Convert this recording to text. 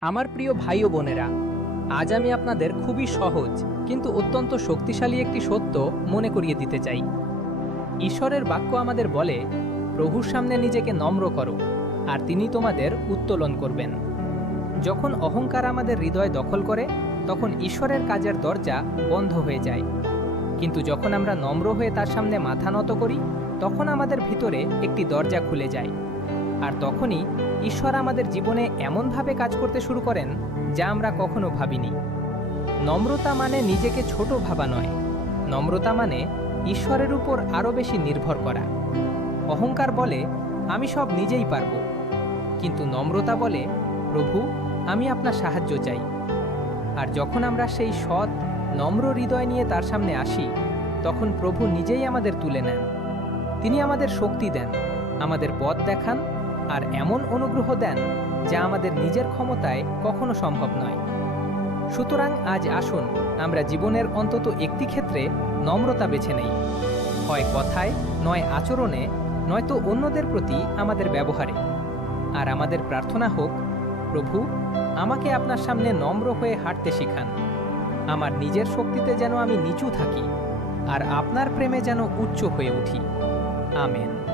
আমার প্রিয় ভাই ও বোনেরা, আজ আমি আপনাদের খুবই সহজ কিন্তু অত্যন্ত শক্তিশালী একটি সত্য মনে করিয়ে দিতে চাই। ঈশ্বরের বাক্য আমাদের বলে, প্রভুর সামনে নিজেকে নম্র করো আর তিনি তোমাদের উত্তোলন করবেন। যখন অহংকার আমাদের হৃদয় দখল করে, তখন ঈশ্বরের কাজের দরজা বন্ধ হয়ে যায়। কিন্তু যখন আমরা নম্র হয়ে তার সামনে মাথা নত করি, তখন আমাদের ভিতরে একটি দরজা খুলে যায়। আর তখনই ঈশ্বর আমাদের জীবনে এমনভাবে কাজ করতে শুরু করেন যা আমরা কখনো ভাবিনি। নম্রতা মানে নিজেকে ছোট ভাবা নয়। নম্রতা মানে ঈশ্বরের উপর আরও বেশি নির্ভর করা। অহংকার বলে, আমি সব নিজেই পারব। কিন্তু নম্রতা বলে, প্রভু, আমি আপনার সাহায্য চাই। আর যখন আমরা সেই সৎ নম্র হৃদয় নিয়ে তার সামনে আসি, তখন প্রভু নিজেই আমাদের তুলে নেন। তিনি আমাদের শক্তি দেন, আমাদের পথ দেখান, আর এমন অনুগ্রহ দেন যা আমাদের নিজের ক্ষমতায় কখনো সম্ভব নয়। সুতরাং আজ আসুন আমরা জীবনের অন্তত একটি ক্ষেত্রে নম্রতা বেছে নেই, হয় কথায়, নয় আচরণে, নয়তো অন্যদের প্রতি আমাদের ব্যবহারে। আর আমাদের প্রার্থনা হোক, প্রভু, আমাকে আপনার সামনে নম্র হয়ে হাঁটতে শিখান। আমার নিজের শক্তিতে যেন আমি নিচু থাকি, আর আপনার প্রেমে যেন উচ্চ হয়ে উঠি। আমেন।